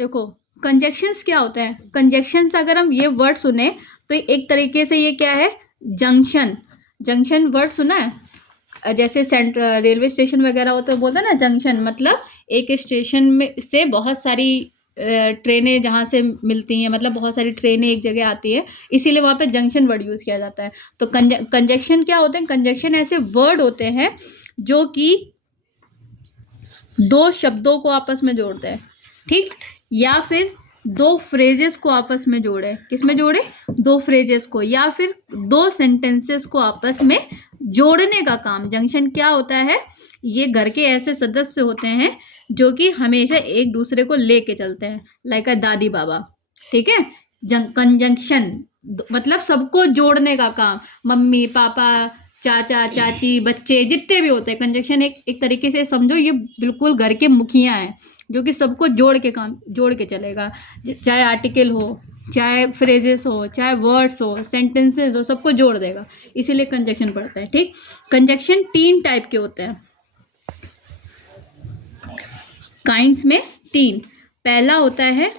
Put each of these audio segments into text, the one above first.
देखो कंजक्शंस क्या होता है, कंजक्शंस अगर हम ये वर्ड सुने तो एक तरीके से ये क्या है, जंक्शन। जंक्शन वर्ड सुना है, जैसे सेंट्रल रेलवे स्टेशन वगैरह हो तो बोलते हैं ना जंक्शन, मतलब एक स्टेशन में से बहुत सारी ट्रेनें जहाँ से मिलती हैं, मतलब बहुत सारी ट्रेनें एक जगह आती है, इसीलिए वहाँ पे जंक्शन वर्ड यूज़ किया जाता है। तो कंजक्शन क्या होते हैं, कंजक्शन ऐसे वर्ड होते हैं जो कि दो शब्दों को आपस में जोड़ते हैं, ठीक, या फिर दो फ्रेजेस को आपस में जोड़े, किस में जोड़े, दो फ्रेजेस को, या फिर दो सेंटेंसेस को आपस में जोड़ने का काम जंक्शन क्या होता है। ये घर के ऐसे सदस्य होते हैं जो कि हमेशा एक दूसरे को लेके चलते हैं, लाइक अ दादी बाबा, ठीक है। कंजंक्शन मतलब सबको जोड़ने का काम, मम्मी पापा चाचा चाची बच्चे जितने भी होते हैं, कंजंक्शन एक तरीके से समझो ये बिल्कुल घर के मुखिया हैं जो कि सबको जोड़ के चलेगा, चाहे आर्टिकल हो, चाहे फ्रेजेस हो, चाहे वर्ड्स हो, सेंटेंसेस हो, सबको जोड़ देगा, इसीलिए कंजंक्शन पड़ता है, ठीक। कंजंक्शन 3 टाइप के होते हैं, काइंड्स में 3। पहला होता है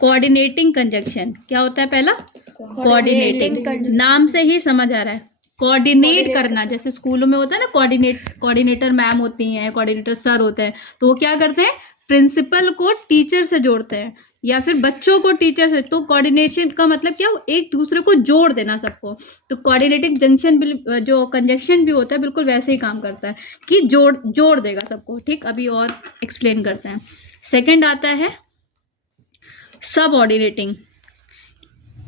कोऑर्डिनेटिंग कंजंक्शन। क्या होता है पहला, कोऑर्डिनेटिंग, नाम से ही समझ आ रहा है, कोऑर्डिनेट करना, जैसे स्कूलों में होता है ना कोऑर्डिनेटर मैम होती हैं, कोऑर्डिनेटर सर होते हैं, तो वो क्या करते हैं, प्रिंसिपल को टीचर से जोड़ते हैं या फिर बच्चों को टीचर से। तो कोऑर्डिनेशन का मतलब क्या, एक दूसरे को जोड़ देना सबको। तो कोऑर्डिनेटिंग जंक्शन जो कंजंक्शन भी होता है बिल्कुल वैसे ही काम करता है कि जोड़ देगा सबको, ठीक। अभी और एक्सप्लेन करते हैं। सेकंड आता है सबऑर्डिनेटिंग।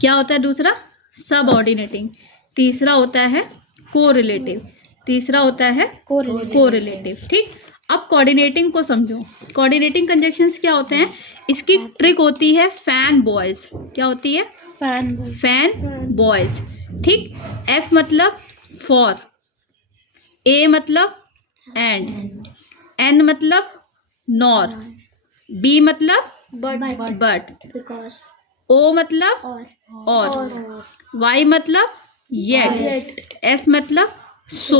क्या होता है दूसरा, सबऑर्डिनेटिंग। तीसरा होता है कोरिलेटिव, तीसरा होता है कोरिलेटिव, ठीक। अब कोऑर्डिनेटिंग को समझो। कोऑर्डिनेटिंग कंजंक्शंस क्या होते हैं, इसकी ट्रिक होती है फैन बॉयज। क्या होती है, फैन बॉयज, ठीक। एफ मतलब फॉर, ए मतलब एंड, एन मतलब नॉर, बी मतलब बट, ओ मतलब और, वाई मतलब येट, एस मतलब सो।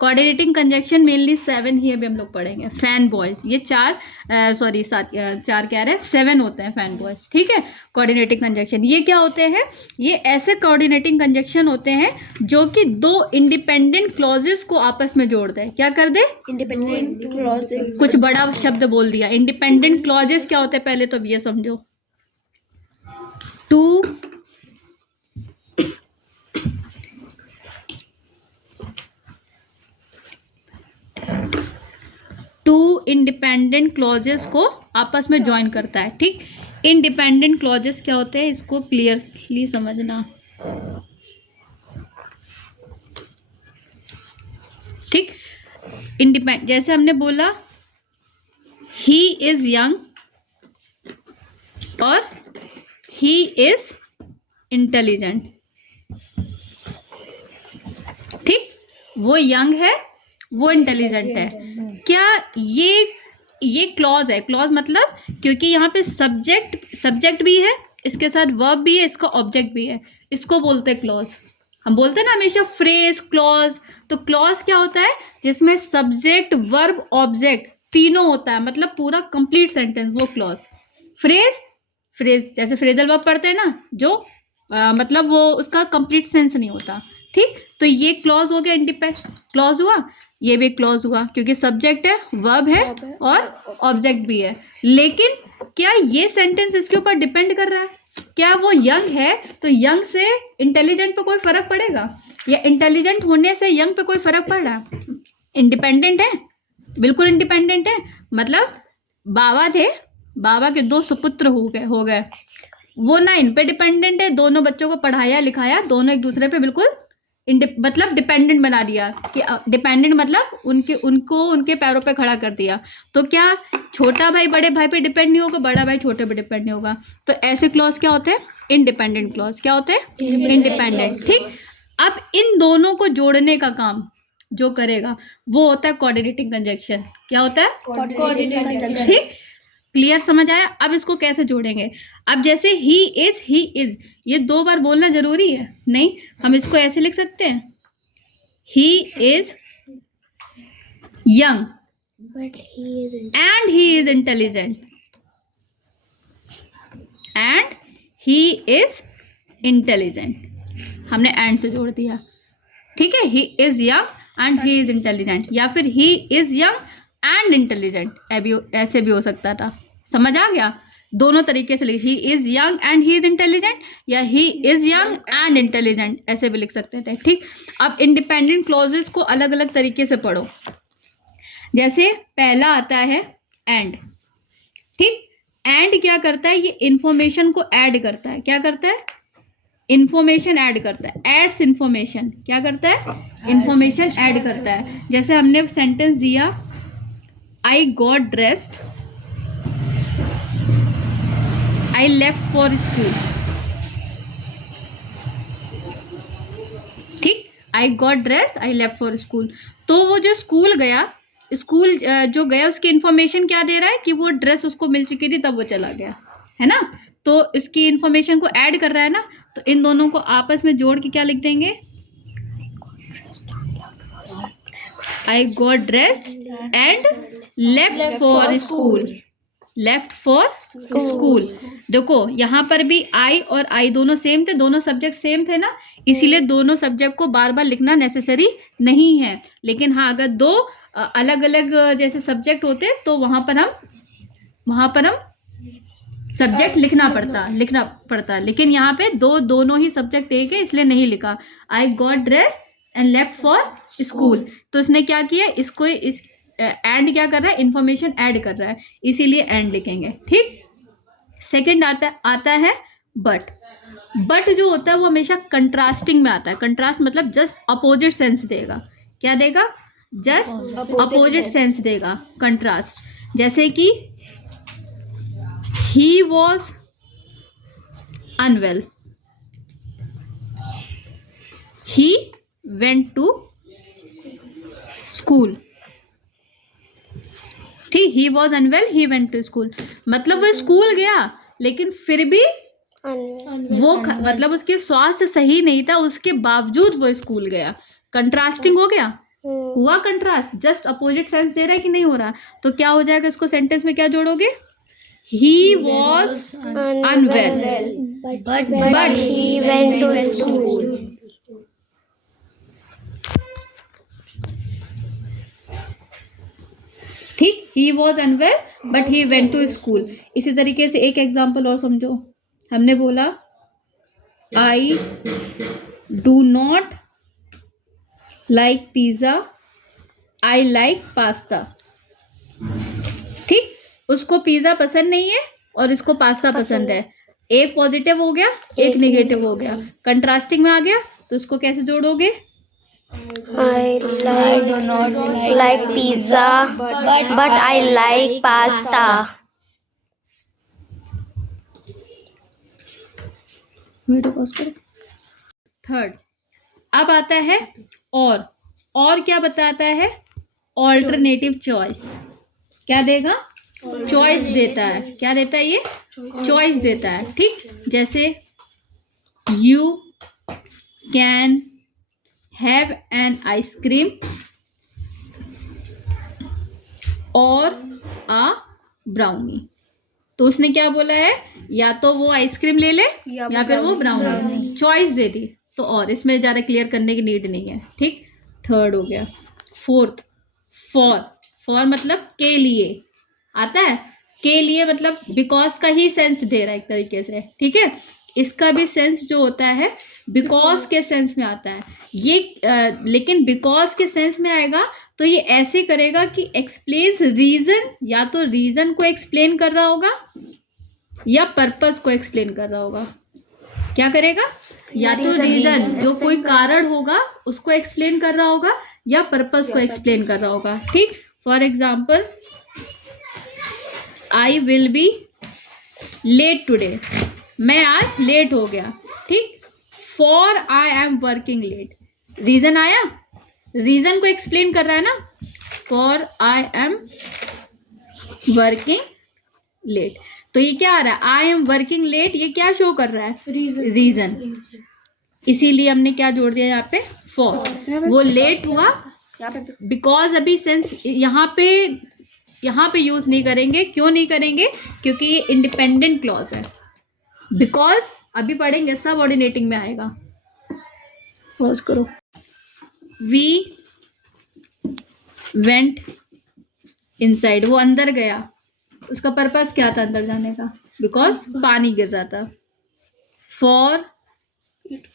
कोऑर्डिनेटिंग कंजंक्शन मेनली 7 ही अभी हम लोग पढ़ेंगे। फैन बॉयज, ये 4 कह रहे हैं 7 होते हैं फैन बॉयज, ठीक है। कोऑर्डिनेटिंग कंजंक्शन ये क्या होते हैं, ये ऐसे कोऑर्डिनेटिंग कंजंक्शन होते हैं जो कि दो इंडिपेंडेंट क्लॉजेस को आपस में जोड़ दे। क्या कर दे, इंडिपेंडेंट क्लॉजेस। कुछ बड़ा शब्द बोल दिया। इंडिपेंडेंट क्लॉजेस क्या होते हैं पहले तो अब ये समझो, टू इंडिपेंडेंट क्लॉजेस को आपस में ज्वाइन करता है, ठीक। इंडिपेंडेंट क्लॉजेस क्या होते हैं, इसको क्लियरली समझना, ठीक। इंडिपेंडेंट जैसे हमने बोला ही इज यंग और ही इज इंटेलिजेंट, ठीक। वो यंग है, वो इंटेलिजेंट है। क्या ये क्लॉज है, क्लॉज मतलब क्योंकि यहाँ पे सब्जेक्ट भी है, इसके साथ वर्ब भी है, इसका ऑब्जेक्ट भी है, इसको बोलते हैं क्लॉज। हम बोलते हैं ना हमेशा फ्रेज क्लॉज, तो क्लॉज क्या होता है, जिसमें सब्जेक्ट वर्ब ऑब्जेक्ट तीनों होता है, मतलब पूरा कंप्लीट सेंटेंस, वो क्लॉज। फ्रेज जैसे फ्रेजल वर्ब पढ़ते हैं ना, जो मतलब वो उसका कंप्लीट सेंस नहीं होता, ठीक। तो ये क्लॉज हो गया, इंडिपेंडेंट क्लॉज हुआ, ये भी क्लॉज हुआ क्योंकि सब्जेक्ट है, वर्ब है और ऑब्जेक्ट भी है। लेकिन क्या ये सेंटेंस इसके ऊपर डिपेंड कर रहा है, क्या वो यंग है तो यंग से इंटेलिजेंट पे कोई फर्क पड़ेगा, या इंटेलिजेंट होने से यंग पे कोई फर्क पड़ रहा है। इंडिपेंडेंट है, बिल्कुल इंडिपेंडेंट है। मतलब बाबा थे, बाबा के 2 सुपुत्र हो गए, वो ना इन पे डिपेंडेंट है, दोनों बच्चों को पढ़ाया लिखाया, दोनों एक दूसरे पे बिल्कुल मतलब डिपेंडेंट बना दिया, कि डिपेंडेंट मतलब उनके पैरों पे खड़ा कर दिया। तो क्या छोटा भाई बड़े भाई पे डिपेंड नहीं होगा, बड़ा भाई छोटे पे डिपेंड नहीं होगा। तो ऐसे क्लॉज क्या होते हैं, इंडिपेंडेंट क्लॉज। क्या होते हैं, इंडिपेंडेंट, ठीक। अब इन दोनों को जोड़ने का काम जो करेगा वो होता है कोऑर्डिनेटिंग कंजंक्शन। क्या होता है, कोऑर्डिनेटिंग कंजंक्शन, ठीक। क्लियर समझ आया। अब इसको कैसे जोड़ेंगे, अब जैसे ही इज ये 2 बार बोलना जरूरी है नहीं, हम इसको ऐसे लिख सकते हैं, ही is young and he is intelligent, and he is intelligent, हमने एंड से जोड़ दिया, ठीक है। He is young and he is intelligent, या फिर ही इज यंग एंड इंटेलिजेंट, ऐसे भी हो सकता था। समझ आ गया? दोनों तरीके से लिख, he is young and he is intelligent, या he is young and intelligent, ऐसे भी लिख सकते थे, ठीक। अब इंडिपेंडेंट क्लॉजेस को अलग अलग तरीके से पढ़ो। जैसे पहला आता है एंड, ठीक। एंड क्या करता है? ये इंफॉर्मेशन को ऐड करता है। क्या करता है? इंफॉर्मेशन ऐड करता है, एड्स इंफॉर्मेशन। क्या करता है? इंफॉर्मेशन ऐड करता है। जैसे हमने सेंटेंस दिया, I got dressed, I left for school, ठीक। I got dressed, I left for school. तो वो जो स्कूल गया, स्कूल जो गया, उसकी इंफॉर्मेशन क्या दे रहा है कि वो ड्रेस उसको मिल चुकी थी तब वो चला गया, है ना। तो इसकी इंफॉर्मेशन को ऐड कर रहा है ना, तो इन दोनों को आपस में जोड़ के क्या लिख देंगे? आई got dressed and left for school, left for school. देखो यहाँ पर भी आई और आई दोनों सेम थे, दोनों सब्जेक्ट सेम थे ना, इसीलिए दोनों सब्जेक्ट को बार बार लिखना नेसेसरी नहीं है। लेकिन हाँ, अगर दो अलग अलग जैसे सब्जेक्ट होते तो वहाँ पर हम सब्जेक्ट लिखना पड़ता। लेकिन यहाँ पे दोनों ही सब्जेक्ट एक है, इसलिए नहीं लिखा। I got dress and left for school. तो इसने क्या किया? इसको एंड क्या कर रहा है? इंफॉर्मेशन ऐड कर रहा है, इसीलिए एंड लिखेंगे, ठीक। सेकंड आता है बट। बट जो होता है वो हमेशा कंट्रास्टिंग में आता है। कंट्रास्ट मतलब जस्ट अपोजिट सेंस देगा। क्या देगा? जस्ट अपोजिट सेंस देगा, कंट्रास्ट। जैसे कि he was unwell, he went to school, ठीक। he was unwell, he went to school मतलब वो स्कूल गया लेकिन फिर भी वो मतलब उसके स्वास्थ्य सही नहीं था, उसके बावजूद वो स्कूल गया। कंट्रास्टिंग हो गया, हुआ contrast. Just opposite sense they रहा है कि नहीं हो रहा? तो क्या हो जाएगा? इसको सेंटेंस में क्या जोड़ोगे? He was unwell, but he went to school. ठीक, he was unwell, but he went to school. इसी तरीके से एक एग्जाम्पल और समझो। हमने बोला I do not like pizza, I like pasta, ठीक। उसको पिज्जा पसंद नहीं है और इसको पास्ता पसंद है। एक पॉजिटिव हो गया, एक नेगेटिव हो गया, कंट्रास्टिंग में आ गया। तो इसको कैसे जोड़ोगे? I do not like pizza, but I like pasta. Third, अब आता है और क्या बताता है? Alternative choice. क्या देगा? चॉइस देता है। क्या देता है ये? चॉइस देता है, ठीक। जैसे you can have an ice cream और अ ब्राउनी। तो उसने क्या बोला है? या तो वो आइसक्रीम ले ले या फिर वो ब्राउनी, चॉइस दे दी। तो और इसमें ज़्यादा क्लियर करने की नीड नहीं है, ठीक। थर्ड हो गया। फोर्थ, फॉर मतलब के लिए आता है। के लिए मतलब बिकॉज का ही सेंस दे रहा है एक तरीके से, ठीक है। इसका भी सेंस जो होता है बिकॉज के सेंस में आता है ये। लेकिन बिकॉज के सेंस में आएगा तो ये ऐसे करेगा कि एक्सप्लेन्स रीजन, या तो रीजन को एक्सप्लेन कर रहा होगा या पर्पस को एक्सप्लेन कर रहा होगा। क्या करेगा? या तो रीजन जो कोई कारण होगा उसको एक्सप्लेन कर रहा होगा या पर्पस को एक्सप्लेन कर रहा होगा, ठीक। For example, I will be late today, मैं आज लेट हो गया, ठीक। For I am working late, reason आया, रीजन को एक्सप्लेन कर रहा है ना। For I am working late, तो ये क्या आ रहा है? आई एम वर्किंग लेट, ये क्या शो कर रहा है? रीजन। इसीलिए हमने क्या जोड़ दिया यहाँ पे? फॉर। वो लेट हुआ बिकॉज अभी सेंस यहाँ पे यूज नहीं करेंगे। क्यों नहीं करेंगे? क्योंकि ये इंडिपेंडेंट क्लॉज है, बिकॉज अभी पढ़ेंगे सब ऑर्डिनेटिंग में आएगा. पॉज करो. वी वेंट इनसाइड, वो अंदर गया. उसका पर्पस क्या था अंदर जाने का? बिकॉज पानी गिर रहा था. For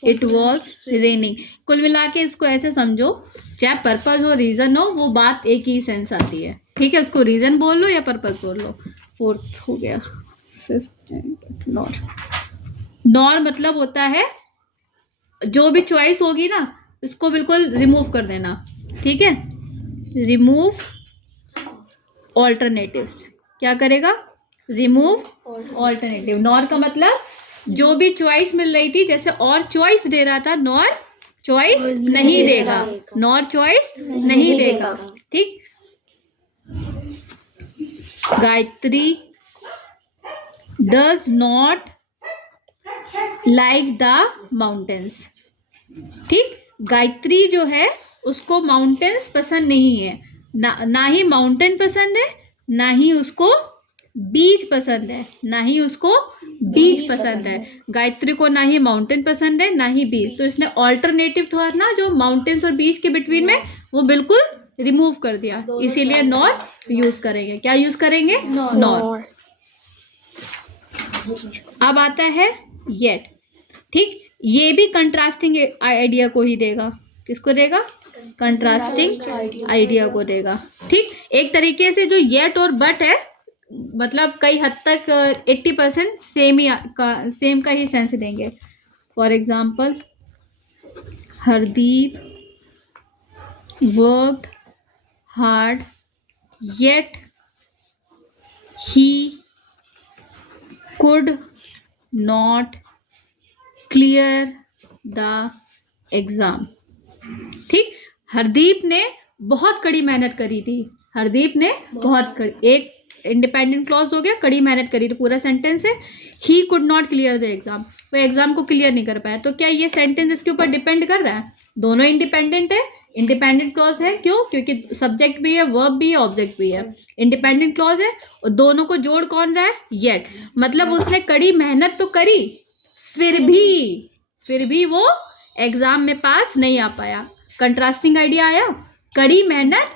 it was raining. कुल मिला के इसको ऐसे समझो, चाहे पर्पस हो रीजन हो, वो बात एक ही सेंस आती है. ठीक है, उसको रीजन बोल लो या पर्पस बोल लो. फोर्थ हो गया. Fifth nor. नॉर मतलब होता है जो भी चॉइस होगी ना उसको बिल्कुल रिमूव कर देना. ठीक है, रिमूव ऑल्टरनेटिव्स. क्या करेगा? Remove alternative. नॉर का मतलब जो भी चॉइस मिल रही थी, जैसे और चॉइस दे रहा था, नॉर चॉइस नहीं देगा. नॉर चॉइस नहीं देगा. ठीक. Gayatri does not like the mountains. ठीक, गायत्री जो है उसको माउंटेन्स पसंद नहीं है. ना ही माउंटेन पसंद है, ना ही उसको बीच पसंद है. ना ही उसको बीच पसंद है. गायत्री को ना ही माउंटेन पसंद है ना ही बीच. तो इसने ऑल्टरनेटिव था ना जो माउंटेन्स और बीच के बिटवीन में, वो बिल्कुल रिमूव कर दिया. इसीलिए नॉट यूज करेंगे. क्या यूज करेंगे? नॉट. अब आता है येट. ठीक, ये भी कंट्रास्टिंग आइडिया को ही देगा. किसको देगा? कंट्रास्टिंग आइडिया को देगा. ठीक, एक तरीके से जो येट और बट है, मतलब कई हद तक 80% सेम का ही सेंस देंगे. For example, Hardeep worked hard yet he could not clear the exam. ठीक, हरदीप ने बहुत कड़ी मेहनत करी थी. हरदीप ने बहुत कड़ी, एक इंडिपेंडेंट क्लॉज हो गया, कड़ी मेहनत करी. तो पूरा सेंटेंस है he could not clear the exam. वो एग्जाम को क्लियर नहीं कर पाया. तो क्या ये सेंटेंस इसके ऊपर डिपेंड कर रहा है? दोनों इंडिपेंडेंट है. इंडिपेंडेंट क्लॉज है. क्यों? क्योंकि सब्जेक्ट भी है, वर्ब भी है, ऑब्जेक्ट भी है. इंडिपेंडेंट क्लॉज है और दोनों को जोड़ कौन रहा है? येट. मतलब उसने कड़ी मेहनत तो करी, फिर भी वो एग्जाम में पास नहीं आ पाया. कंट्रास्टिंग आइडिया आया. कड़ी मेहनत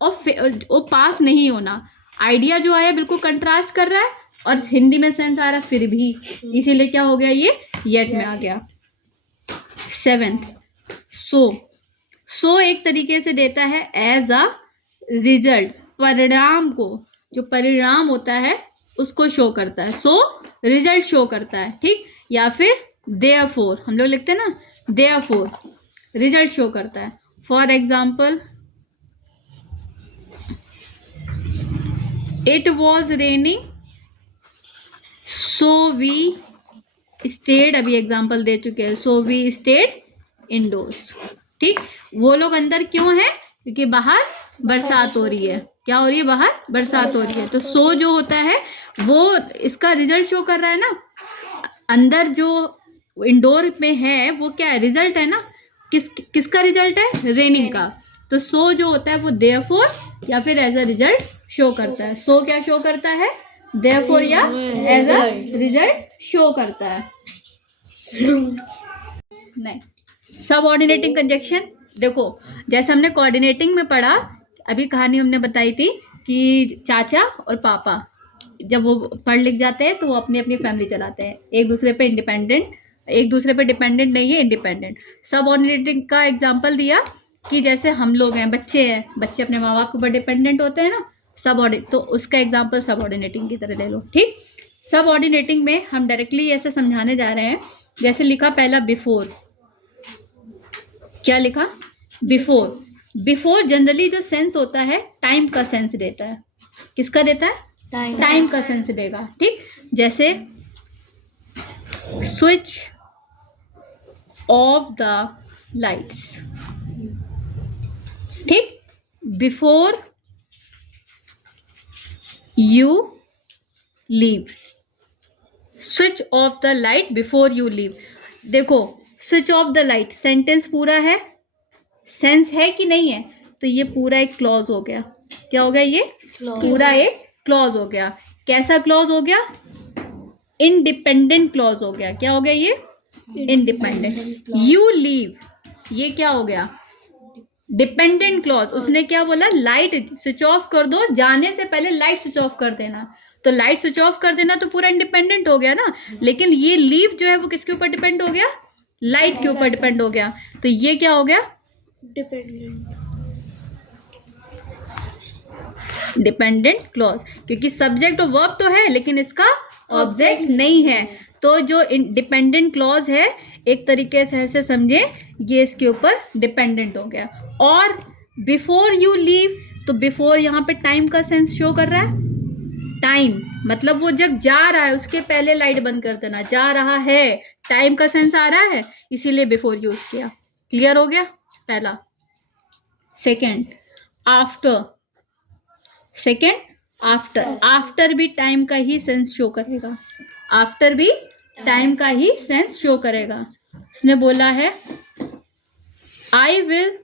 और पास नहीं होना. आइडिया जो आया बिल्कुल कंट्रास्ट कर रहा है और हिंदी में सेंस आ रहा है फिर भी. इसीलिए क्या हो गया? ये येट में आ गया. 7th, सो एक तरीके से देता है एज अ रिजल्ट. परिणाम को, जो परिणाम होता है उसको शो करता है. सो रिजल्ट शो करता है. ठीक, या फिर देयरफॉर हम लोग लिखते हैं ना, देयरफॉर रिजल्ट शो करता है. For example, it was raining so we stayed. अभी एग्जाम्पल दे चुके हैं. So we stayed indoors. ठीक, वो लोग अंदर क्यों हैं? क्योंकि बाहर बरसात हो रही है. क्या हो रही है? बाहर बरसात हो रही है. तो सो जो होता है वो इसका रिजल्ट शो कर रहा है ना. अंदर जो इंडोर में है वो क्या है? रिजल्ट है ना. किसका रिजल्ट है? रेनिंग का. तो सो जो होता है वो देयरफॉर या फिर एज अ रिजल्ट शो करता है. सो क्या शो करता है? देयरफॉर या एज अ रिजल्ट शो करता है. नहीं, सब ऑर्डिनेटिंग कंजक्शन. देखो, जैसे हमने कोऑर्डिनेटिंग में पढ़ा, अभी कहानी हमने बताई थी कि चाचा और पापा जब वो पढ़ लिख जाते हैं तो वो अपनी अपनी फैमिली चलाते हैं. एक दूसरे पे डिपेंडेंट नहीं है, इंडिपेंडेंट. सब ऑर्डिनेटिंग का एग्जांपल दिया कि जैसे हम लोग हैं, बच्चे अपने माँ बाप के ऊपर डिपेंडेंट होते हैं ना. तो उसका एग्जाम्पल सब ऑर्डिनेटिंग की तरह ले लो. ठीक, सब ऑर्डिनेटिंग में हम डायरेक्टली ऐसे समझाने जा रहे हैं. जैसे लिखा पहला बिफोर. क्या लिखा? बिफोर जनरली जो सेंस होता है टाइम का सेंस देता है. किसका देता है? टाइम का सेंस देगा. ठीक, जैसे स्विच ऑफ द लाइट्स. ठीक, before you leave. Switch off the light before you leave. देखो, switch off the light sentence पूरा है, सेंस है कि नहीं है? तो ये पूरा एक क्लॉज हो गया. क्या हो गया? ये पूरा एक क्लॉज हो गया. कैसा क्लॉज हो गया? इंडिपेंडेंट क्लॉज हो गया। क्या हो गया ये? इंडिपेंडेंट। यू लीव, ये क्या हो गया? Dependent clause. उसने क्या बोला? लाइट स्विच ऑफ कर दो, जाने से पहले लाइट स्विच ऑफ कर देना। तो लाइट स्विच ऑफ कर देना तो पूरा इंडिपेंडेंट हो गया ना। लेकिन ये लीव जो है वो किसके ऊपर डिपेंड हो गया? लाइट के ऊपर डिपेंड हो गया। तो ये क्या हो गया? डिपेंडेंट क्लॉज, क्योंकि सब्जेक्ट और वर्ब तो है लेकिन इसका ऑब्जेक्ट नहीं है। तो जो डिपेंडेंट क्लॉज है एक तरीके से ऐसे समझे, ये इसके ऊपर डिपेंडेंट हो गया। और बिफोर यू लीव, तो बिफोर यहाँ पे टाइम का सेंस शो कर रहा है। टाइम मतलब वो जब जा रहा है उसके पहले लाइट बंद कर देना। जा रहा है, टाइम का सेंस आ रहा है, इसीलिए बिफोर यूज किया। क्लियर हो गया पहला। Second, after. Second, after. After भी टाइम का ही सेंस शो करेगा। आफ्टर भी टाइम का ही सेंस शो करेगा। उसने बोला है I will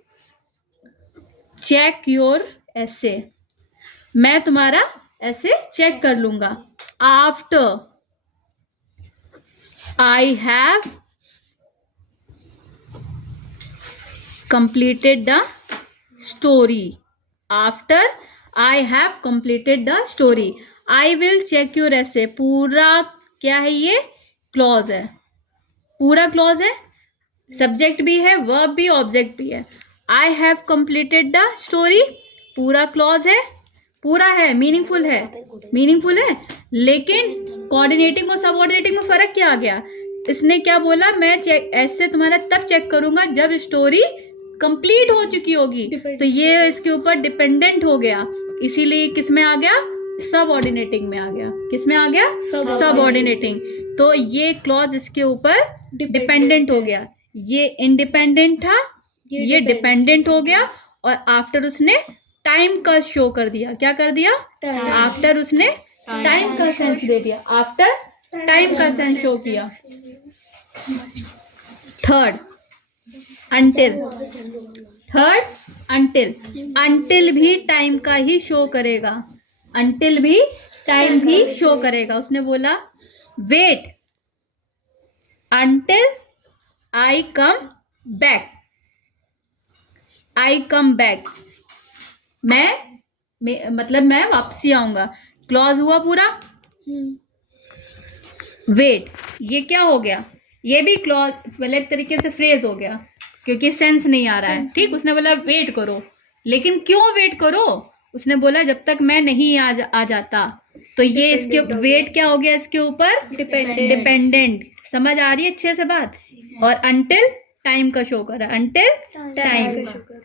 check your essay, मैं तुम्हारा ऐसे चेक कर लूंगा। After I have completed the story. After I have completed the story. I will check your essay, पूरा क्या है? ये क्लॉज है, पूरा क्लॉज है। सब्जेक्ट भी है, वर्ब भी, ऑब्जेक्ट भी है। आई हैव कंप्लीटेड द स्टोरी, पूरा क्लॉज है, पूरा है, मीनिंगफुल है, मीनिंगफुल है। लेकिन कोऑर्डिनेटिंग और सबऑर्डिनेटिंग में फर्क क्या आ गया? इसने क्या बोला? मैं चेक ऐसे तुम्हारा तब चेक करूंगा जब स्टोरी कंप्लीट हो चुकी होगी। तो ये इसके ऊपर डिपेंडेंट हो गया, इसीलिए किस में आ गया? सबऑर्डिनेटिंग में आ गया। किस में आ गया? सबऑर्डिनेटिंग। तो ये क्लॉज इसके ऊपर डिपेंडेंट हो गया। ये इंडिपेंडेंट था, ये डिपेंडेंट हो गया। और आफ्टर उसने टाइम का शो कर दिया। क्या कर दिया? आफ्टर उसने टाइम का सेंस दे दिया। आफ्टर टाइम का सेंस शो किया। Third, until. Third, until. Until भी टाइम का ही शो करेगा। अंटिल भी टाइम भी शो करेगा। उसने बोला wait until I come back. I come back, मतलब मैं वापसी आऊंगा। क्लॉज हुआ पूरा। वेट, ये क्या हो गया? ये भी क्लॉज मतलब एक तरीके से फ्रेज हो गया, क्योंकि सेंस नहीं आ रहा है। ठीक, उसने बोला वेट करो, लेकिन क्यों वेट करो? उसने बोला जब तक मैं नहीं आ जाता। तो ये इसके वेट क्या हो गया? इसके ऊपर डिपेंडेंट। समझ आ रही है अच्छे से बात? और अंटिल टाइम का शो कर रहा है। अंटिल टाइम,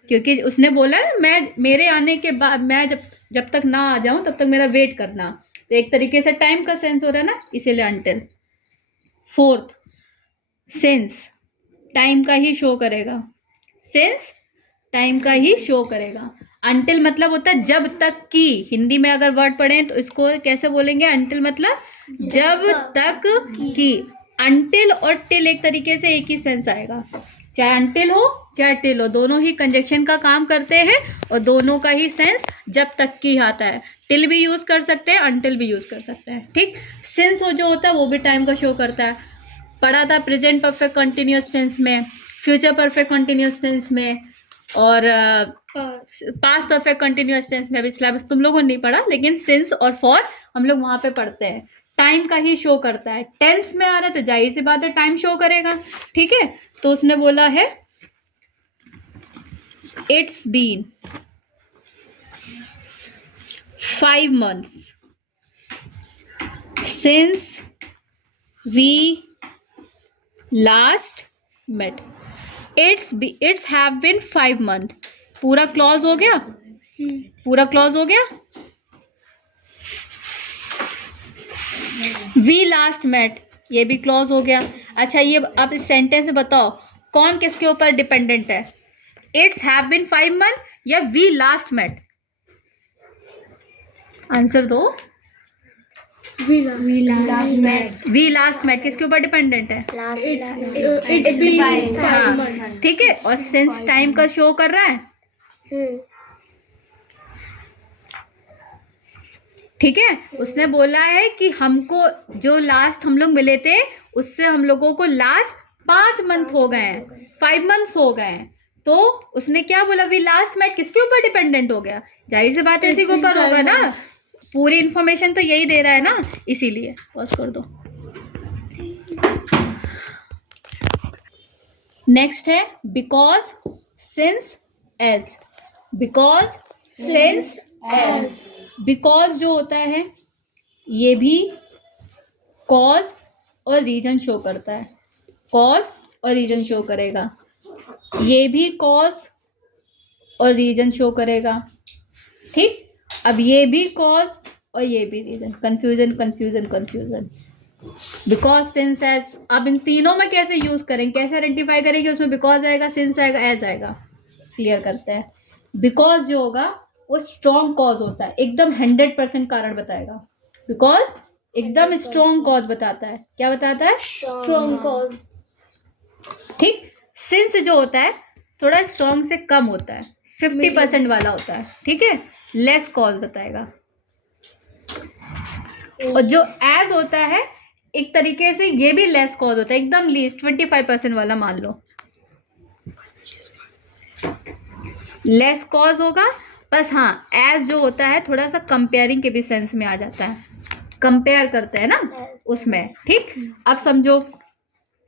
क्योंकि उसने बोला मैं मेरे आने के बाद, मैं जब तक ना आ जाऊं तब तक मेरा वेट करना। तो एक तरीके से टाइम का सेंस हो रहा है ना, इसीलिए अंटिल। फोर्थ, सिंस टाइम का ही शो करेगा। सिंस टाइम का ही शो करेगा। अंटिल मतलब होता है जब तक की। हिंदी में अगर वर्ड पढ़ें तो इसको कैसे बोलेंगे? अंटिल मतलब जब तक की। अंटिल और टिल एक तरीके से एक ही सेंस आएगा। चाहे अंटिल हो चाहे टिल हो, दोनों ही कंजक्शन का काम करते हैं और दोनों का ही सेंस जब तक की आता है। टिल भी यूज कर सकते हैं, अंटिल भी यूज कर सकते हैं। ठीक, सिंस हो जो होता है वो भी टाइम का शो करता है। पढ़ा था प्रेजेंट परफेक्ट कंटिन्यूअस टेंस में, फ्यूचर परफेक्ट कंटिन्यूअस टेंस में, और पास्ट परफेक्ट कंटिन्यूअस टेंस में। अभी सिलेबस तुम लोगों ने नहीं पढ़ा, लेकिन सिंस और फॉर हम लोग वहां पे पढ़ते हैं। टाइम का ही शो करता है। टेंस में आ रहा है तो जाहिर सी बात है टाइम शो करेगा। ठीक है, तो उसने बोला है it's been 5 months since we last met. It's have been 5 months. पूरा क्लॉज हो गया, पूरा क्लॉज हो गया। वी लास्ट मेट, ये भी क्लॉज हो गया। अच्छा, ये अब इस सेंटेंस में बताओ कौन किसके ऊपर डिपेंडेंट है? इट्स हैव बीन 5 months या वी लास्ट मेट? आंसर दो। वी लास्ट मेट किसके ऊपर डिपेंडेंट है? हाँ, ठीक है। और सिंस टाइम का शो कर रहा है। ठीक है, उसने बोला है कि हमको जो लास्ट हम लोग मिले थे उससे हम लोगों को लास्ट 5 मंथ हो गए हैं, 5 मंथ्स हो गए हैं। तो उसने क्या बोला, वी लास्ट मेट किसके ऊपर डिपेंडेंट हो गया, जाहिर सी बात है इसी के ऊपर होगा ना, पूरी इंफॉर्मेशन तो यही दे रहा है ना, इसीलिए पॉज कर दो। नेक्स्ट है because, since, as. Because, since, as. Because जो होता है ये भी कॉज और रीजन शो करता है, कॉज और रीजन शो करेगा, ये भी कॉज और रीजन शो करेगा। ठीक, अब ये भी कॉज और ये भी reason, confusion confusion confusion. Because, since, as. अब इन तीनों में कैसे यूज करेंगे, कैसे आइडेंटिफाई करेंगे, उसमें बिकॉज आएगा, सिंस आएगा, एज आएगा। क्लियर करते हैं। बिकॉज जो होगा वो स्ट्रॉन्ग कॉज होता है, एकदम 100% कारण बताएगा। बिकॉज एकदम स्ट्रॉन्ग कॉज बताता है, क्या बताता है, स्ट्रॉन्ग कॉज। ठीक, सिंस जो होता है थोड़ा स्ट्रॉन्ग से कम होता है, 50% वाला होता है, ठीक है, लेस कॉज बताएगा। और जो एज होता है एक तरीके से ये भी लेस कॉज होता है, एकदम लीस्ट 25% वाला मान लो, लेस कॉज होगा। बस हाँ, एज जो होता है थोड़ा सा कंपेयरिंग के भी सेंस में आ जाता है, कंपेयर करते हैं ना उसमें। ठीक, अब समझो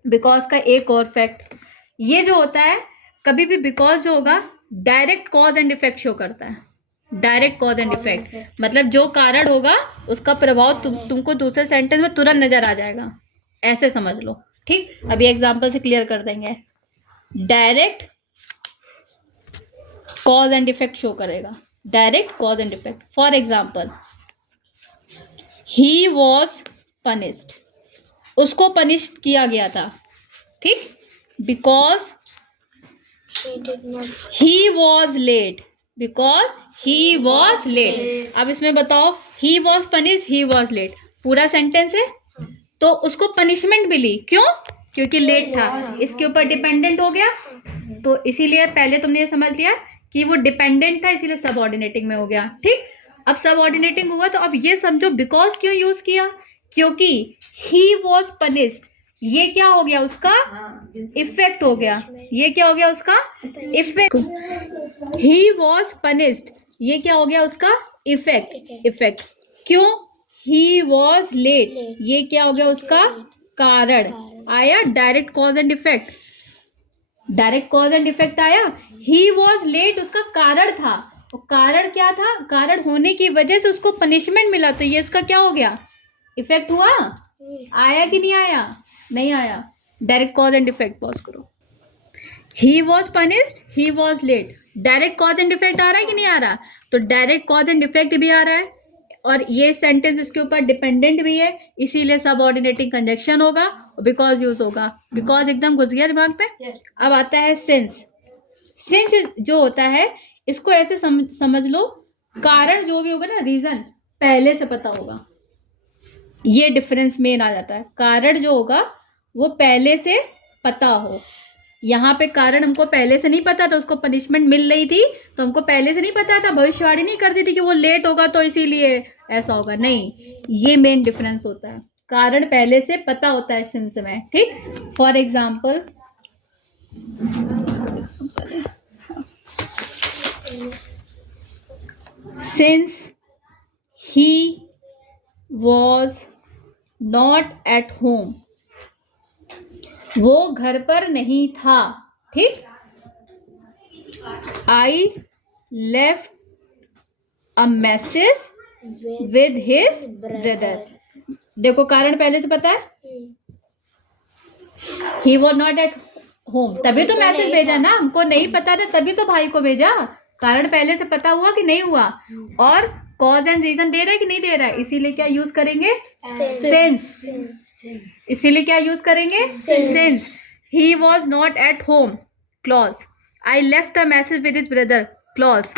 बिकॉज का एक और फैक्ट, ये जो होता है कभी भी बिकॉज जो होगा direct cause and effect show करता है, डायरेक्ट कॉज एंड इफेक्ट, मतलब जो कारण होगा उसका प्रभाव तुमको दूसरे सेंटेंस में तुरंत नजर आ जाएगा, ऐसे समझ लो। ठीक, अभी एग्जांपल से क्लियर कर देंगे। Direct cause and effect show करेगा, direct cause and effect. For example, he was punished, उसको पनिश किया गया था। ठीक, because he was late, because he was late. अब इसमें बताओ, he was punished, he was late, पूरा सेंटेंस है, तो उसको पनिशमेंट मिली, क्यों, क्योंकि लेट था, इसके ऊपर डिपेंडेंट हो गया। तो इसीलिए पहले तुमने ये समझ लिया कि वो डिपेंडेंट था, इसीलिए सबऑर्डिनेटिंग में हो गया। ठीक, अब सबऑर्डिनेटिंग हुआ तो अब ये समझो बिकॉज क्यों यूज किया, क्योंकि ही वॉज पनिश्ड, ये क्या हो गया, उसका इफेक्ट हो गया, ये क्या हो गया, उसका इफेक्ट। ही वॉज पनिश्ड, ये क्या हो गया, उसका इफेक्ट, इफेक्ट। क्यों, ही वॉज लेट, ये क्या हो गया, उसका कारण। आया direct cause and effect, direct cause and effect आया। ही वॉज लेट उसका कारण था, और कारण क्या था, कारण होने की वजह से उसको पनिशमेंट मिला, तो ये इसका क्या हो गया, इफेक्ट हुआ। आया कि नहीं आया, नहीं आया, direct cause and effect. Pause करो। He was punished, he was late, direct cause and effect आ रहा है कि नहीं आ रहा, तो डायरेक्ट कॉज एंड इफेक्ट भी आ रहा है, और ये सेंटेंस इसके ऊपर डिपेंडेंट भी है, इसीलिए सबऑर्डिनेटिंग कंजक्शन होगा और बिकॉज यूज होगा। बिकॉज एकदम घुस गया दिमाग पे। अब आता है सिंस। सिंस जो होता है इसको ऐसे समझ लो, कारण जो भी होगा ना, रीजन पहले से पता होगा, ये डिफरेंस मेन आ जाता है। कारण जो होगा वो पहले से पता हो, यहाँ पे कारण हमको पहले से नहीं पता था, उसको पनिशमेंट मिल रही थी तो हमको पहले से नहीं पता था, भविष्यवाणी नहीं करती थी कि वो लेट होगा तो इसीलिए ऐसा होगा, नहीं, ये मेन डिफरेंस होता है, कारण पहले से पता होता है सिंस में। ठीक, for example, since he was not at home, वो घर पर नहीं था। ठीक, I left a message with his brother. देखो कारण पहले से पता है, he was not at home, तभी तो मैसेज भेजा ना, हमको नहीं पता था तभी तो भाई को भेजा, कारण पहले से पता हुआ कि नहीं हुआ, और कॉज एंड रीजन दे रहा है कि नहीं दे रहा है, इसीलिए क्या यूज करेंगे, सिंस, इसीलिए क्या यूज करेंगे, since. He was not at home, clause. I left a message with his brother, clause.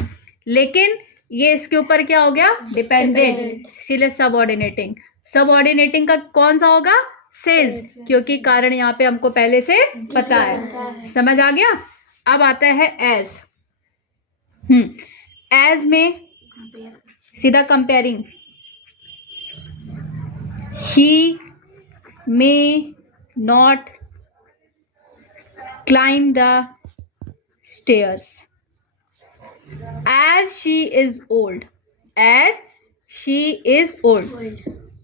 लेकिन ये इसके ऊपर क्या हो गया, डिपेंडेंट, इसीलिए सबऑर्डिनेटिंग। सबऑर्डिनेटिंग का कौन सा होगा, सिंस, क्योंकि कारण यहाँ पे हमको पहले से पता है। समझ आ गया। अब आता है एज। एज में सीधा comparing, he may not climb the stairs as she is old. as she is old,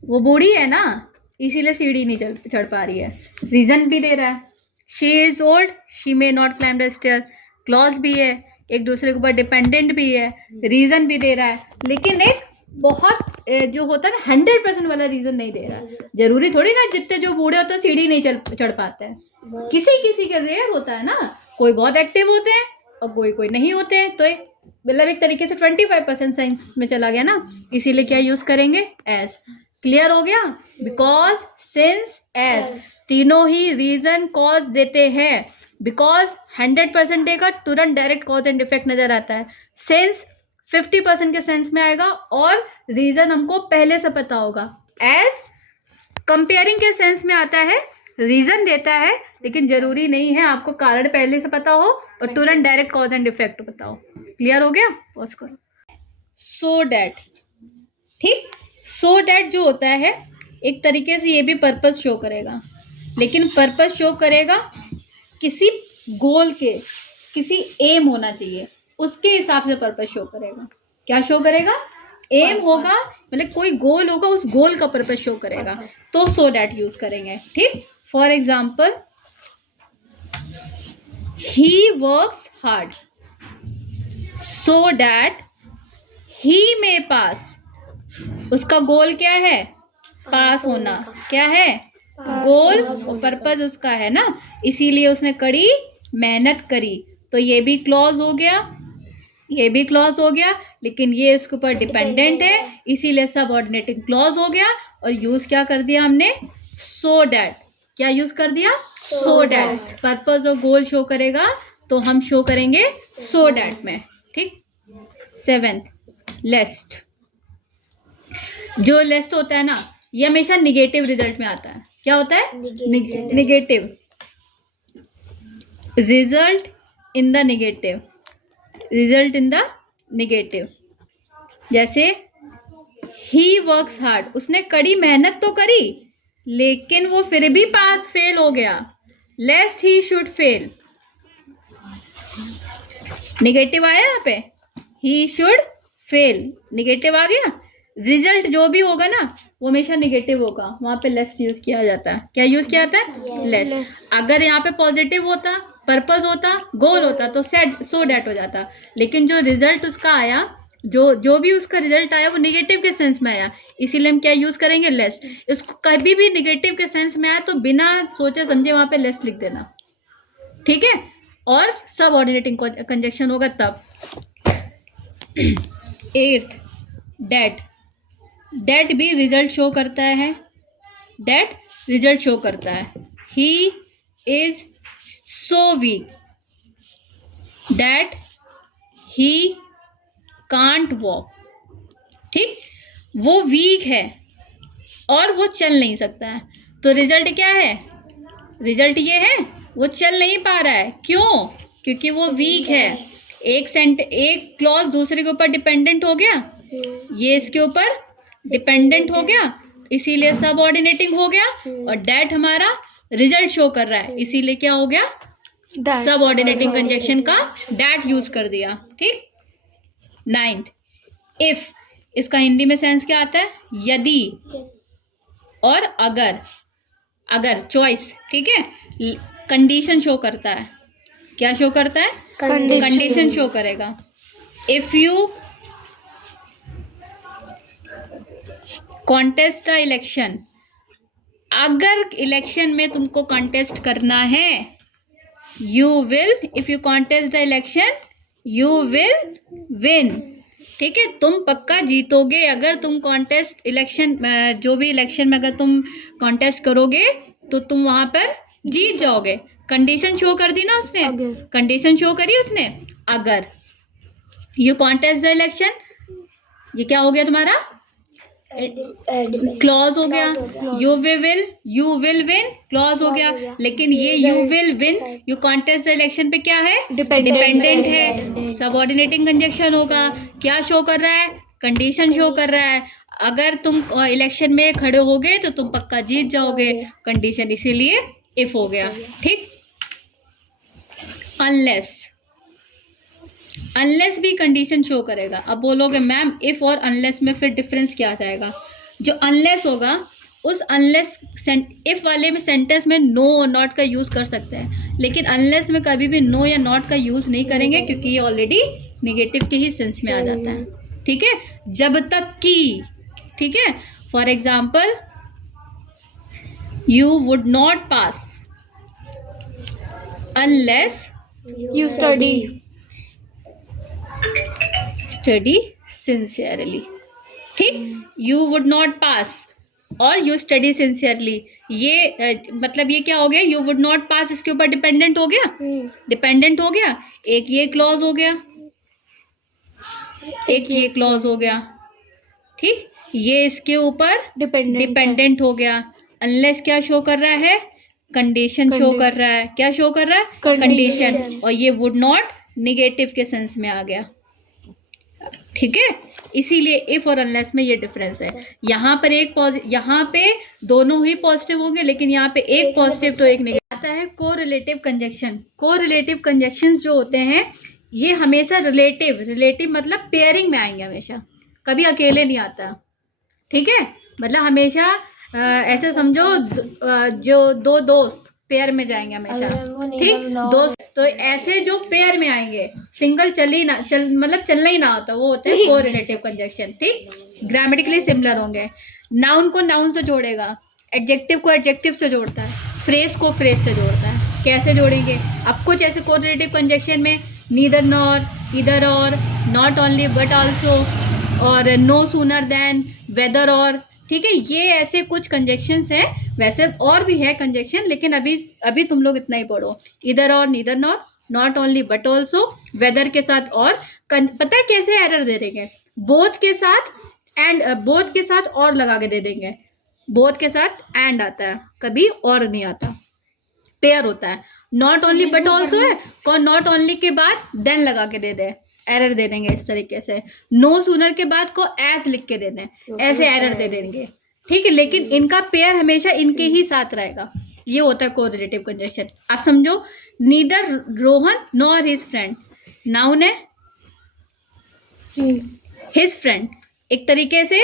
वो बूढ़ी है ना, इसीलिए सीढ़ी नहीं चढ़ पा रही है. रीजन भी दे रहा है, she is old, she may not climb the stairs. Clause भी है, एक दूसरे के ऊपर डिपेंडेंट भी है, रीजन भी दे रहा है, लेकिन एक बहुत जो होता है ना 100% वाला रीजन नहीं दे रहा है. जरूरी थोड़ी ना जितने जो बूढ़े होते हैं सीढ़ी नहीं चढ़ पाते हैं. किसी किसी का रेयर होता है ना, कोई बहुत एक्टिव होते हैं और कोई नहीं होते हैं. तो मतलब एक तरीके से 25% साइंस में चला गया ना, इसीलिए क्या यूज करेंगे, एज. क्लियर हो गया. बिकॉज, सिंस, एज, तीनों ही रीजन कॉज देते हैं. बिकॉज 100% देगा, तुरंत डायरेक्ट कॉज एंड इफेक्ट नजर आता है. सिंस 50% के सेंस में आएगा और रीजन हमको पहले से पता होगा. एज कंपेयरिंग के सेंस में आता है, रीजन देता है लेकिन जरूरी नहीं है आपको कारण पहले से पता हो और तुरंत डायरेक्ट कॉज एंड इफेक्ट पता हो. क्लियर हो गया. पॉज करो. सो डैट, ठीक. सो डैट जो होता है एक तरीके से ये भी पर्पस शो करेगा, लेकिन पर्पस शो करेगा किसी गोल के, किसी एम होना चाहिए, उसके हिसाब से पर्पस शो करेगा. क्या शो करेगा, एम होगा, मतलब कोई गोल होगा, उस गोल का पर्पस शो करेगा, तो सो डैट यूज करेंगे. ठीक. For example, he works hard so that he may pass. उसका गोल क्या है, पास होना. क्या है, गोल, पर्पस उसका है ना, इसीलिए उसने कड़ी मेहनत करी. तो ये भी क्लॉज हो गया, ये भी क्लॉज हो गया, लेकिन ये इसके ऊपर डिपेंडेंट है, इसीलिए सबऑर्डिनेटिंग क्लॉज हो गया. और यूज क्या कर दिया हमने, सो डैट. क्या यूज कर दिया, सो डैट. पर्पस और गोल शो करेगा तो हम शो करेंगे सो डैट में. ठीक. 7th, लेस्ट. जो लेस्ट होता है ना, ये हमेशा निगेटिव रिजल्ट में आता है. क्या होता है, negative result in the negative, result in the negative. जैसे ही वर्क्स हार्ड, उसने कड़ी मेहनत तो करी लेकिन वो फिर भी पास फेल हो गया. लेस्ट ही शुड फेल, निगेटिव आया यहाँ पे, ही शुड फेल, निगेटिव आ गया. रिजल्ट जो भी होगा ना वो हमेशा निगेटिव होगा, वहां पे लेस्ट यूज किया जाता है. क्या यूज किया जाता है, लेस्ट. अगर यहाँ पे पॉजिटिव होता, पर्पस होता, गोल होता तो सो डैट हो जाता. लेकिन जो रिजल्ट उसका आया, जो भी उसका रिजल्ट आया वो निगेटिव के सेंस में आया, इसीलिए हम क्या यूज करेंगे, लेस्ट. इसको कभी भी निगेटिव के सेंस में आया तो बिना सोचे समझे वहां पे लेस्ट लिख देना. ठीक है. और सब ऑर्डिनेटिंग कंजक्शन होगा तब. 8th, that. डेट भी रिजल्ट शो करता है, डेट रिजल्ट शो करता है. He is so weak that he can't walk. ठीक. वो वीक है और वो चल नहीं सकता है, तो रिजल्ट क्या है, रिजल्ट ये है वो चल नहीं पा रहा है. क्यों, क्योंकि वो वीक है. एक क्लॉज दूसरे के ऊपर डिपेंडेंट हो गया, ये इसके ऊपर डिपेंडेंट हो गया, इसीलिए सबऑर्डिनेटिंग हो गया. और डैट हमारा रिजल्ट शो कर रहा है, इसीलिए क्या हो गया, सबऑर्डिनेटिंग कंजक्शन का डैट यूज कर दिया. ठीक. 9th, if. इसका हिंदी में सेंस क्या आता है, यदि और अगर. अगर चॉइस. ठीक है. कंडीशन शो करता है. क्या शो करता है, कंडीशन शो करेगा. If you contest the election, अगर इलेक्शन में तुमको कॉन्टेस्ट करना है, you will, if you contest the election you will win. ठीक है. तुम पक्का जीतोगे अगर तुम कॉन्टेस्ट इलेक्शन, जो भी इलेक्शन में अगर तुम कॉन्टेस्ट करोगे तो तुम वहां पर जीत जाओगे. कंडीशन शो कर दी ना उसने, कंडीशन शो करी उसने. अगर यू कॉन्टेस्ट द इलेक्शन, ये क्या हो गया तुम्हारा, क्लॉज हो गया. यू विल विन क्लॉज हो गया. लेकिन ये you will win, you contest the election पे क्या है, डिपेंडेंट है, सबऑर्डिनेटिंग कंजक्शन होगा. क्या शो कर रहा है, कंडीशन शो कर रहा है. अगर तुम इलेक्शन में खड़े होगे तो तुम पक्का जीत जाओगे, कंडीशन इसीलिए इफ हो गया। ठीक, अनलेस, अनलेस भी कंडीशन शो करेगा। अब बोलोगे मैम इफ और अनलेस में फिर डिफरेंस क्या आ जाएगा? जो अनलेस होगा उस अनलेस इफ वाले में सेंटेंस में नो और नॉट का यूज कर सकते हैं, लेकिन अनलेस में कभी भी नो या नॉट का यूज नहीं करेंगे क्योंकि ये ऑलरेडी नेगेटिव के ही सेंस में आ जाता है। ठीक है, जब तक कि, ठीक है, for example you would not pass unless You study. Study sincerely. ठीक, यू वुड नॉट पास और यू स्टडी सिंसियरली, ये मतलब ये क्या हो गया? यू वुड नॉट पास इसके ऊपर डिपेंडेंट हो गया, डिपेंडेंट हो गया। एक ये क्लॉज हो गया, एक ये क्लॉज हो गया। ठीक, ये इसके ऊपर डिपेंडेंट हो गया। अनलेस क्या शो कर रहा है? कंडीशन शो कर रहा है। क्या शो कर रहा है? कंडीशन। और ये वुड नॉट नेगेटिव के सेंस में आ गया। ठीक है, इसीलिए इफ और अनलेस में ये डिफरेंस है। यहाँ पर यहाँ पे दोनों ही पॉजिटिव होंगे, लेकिन यहाँ पे एक पॉजिटिव तो एक नेगेटिव। आता है कोरिलेटिव कंजक्शन। कोरिलेटिव कंजक्शंस जो होते हैं ये हमेशा रिलेटिव मतलब पेयरिंग में आएंगे हमेशा, कभी अकेले नहीं आता। ठीक है, मतलब हमेशा ऐसे समझो जो दो दोस्त पेयर में जाएंगे हमेशा। ठीक, दोस्त तो ऐसे जो पेयर में आएंगे, सिंगल मतलब चलना ही ना होता, वो होते हैं कोरिलेटिव कंजक्शन। ठीक, ग्रामेटिकली सिमिलर होंगे। नाउन को नाउन से जोड़ेगा, एडजेक्टिव को एडजेक्टिव से जोड़ता है, फ्रेज को फ्रेज से जोड़ता है। कैसे जोड़ेंगे? अब कुछ ऐसे कोरिलेटिव कंजक्शन में नीदर नॉर, ईदर और, नॉट ओनली बट आल्सो, और नो सूनर देन, वेदर और। ठीक है, ये ऐसे कुछ कंजक्शंस हैं। वैसे और भी है कंजक्शन, लेकिन अभी तुम लोग इतना ही पढ़ो। इधर और, neither nor, not only but also, whether के साथ और। पता है कैसे एरर दे देंगे? बोथ के साथ एंड, बोथ के साथ और लगा के दे देंगे। बोथ के साथ एंड आता है, कभी और नहीं आता, पेयर होता है। नॉट ओनली बट ऑल्सो है, और नॉट ओनली के बाद देन लगा के दे दे, एरर दे देंगे इस तरीके से। नो सूनर के बाद को एज लिख के दे दें, ऐसे एरर दे देंगे। ठीक है, लेकिन इनका पेयर हमेशा इनके ही साथ रहेगा। ये होता है कोरिलेटिव कंजक्शन। आप समझो, neither Rohan nor his friend, noun है, हिज फ्रेंड एक तरीके से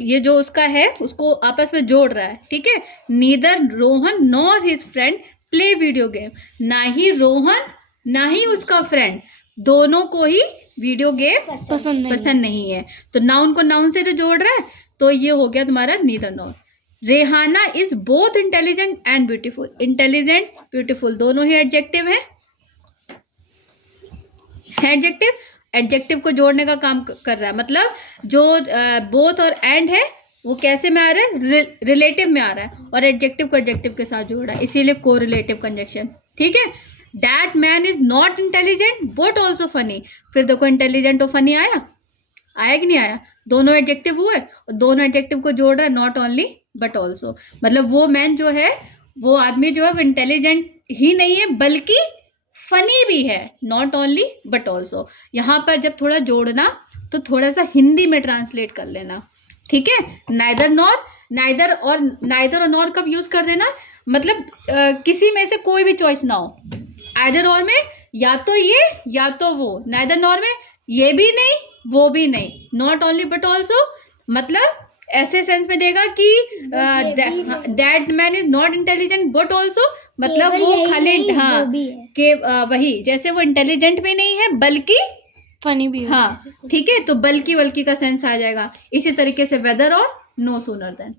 ये जो उसका है उसको आपस में जोड़ रहा है। ठीक है, neither Rohan nor his friend play video game, ना ही रोहन ना ही उसका फ्रेंड, दोनों को ही वीडियो गेम पसंद नहीं है। तो नाउन को नाउन से जो जोड़ रहा है, तो ये हो गया तुम्हारा neither nor. Rehana is both intelligent and beautiful, intelligent beautiful दोनों ही एडजेक्टिव है। एडजेक्टिव को जोड़ने का काम कर रहा है, मतलब जो बोथ और एंड है वो कैसे में आ रहा है? रिलेटिव में आ रहा है, और एडजेक्टिव को एडजेक्टिव के साथ जोड़ रहा है, इसीलिए कोरिलेटिव कंजक्शन। ठीक है, That man is not intelligent but also funny, फिर देखो इंटेलिजेंट और फनी आया कि नहीं आया? दोनों एडजेक्टिव हुए, और दोनों एडजेक्टिव को जोड़ रहा है, नॉट ओनली बट ऑल्सो। मतलब वो मैन जो है, वो आदमी जो है, वो इंटेलिजेंट ही नहीं है बल्कि फनी भी है, नॉट ओनली बट ऑल्सो। यहाँ पर जब थोड़ा जोड़ना तो थोड़ा सा हिंदी में ट्रांसलेट कर लेना। ठीक है, नाइदर और नॉर कब यूज कर देना? मतलब किसी में से कोई भी चॉइस ना हो। आइदर और में या तो ये या तो वो, नाइदर नॉर में ये भी नहीं वो भी नहीं, नॉट ओनली बट ऑल्सो मतलब ऐसे सेंस में देगा कि that man is not intelligent but also, मतलब वो खाली के वही, जैसे वो इंटेलिजेंट भी नहीं है बल्कि फनी भी। हाँ, ठीक है, तो बल्कि का सेंस आ जाएगा। इसी तरीके से वेदर और नो सूनर देन।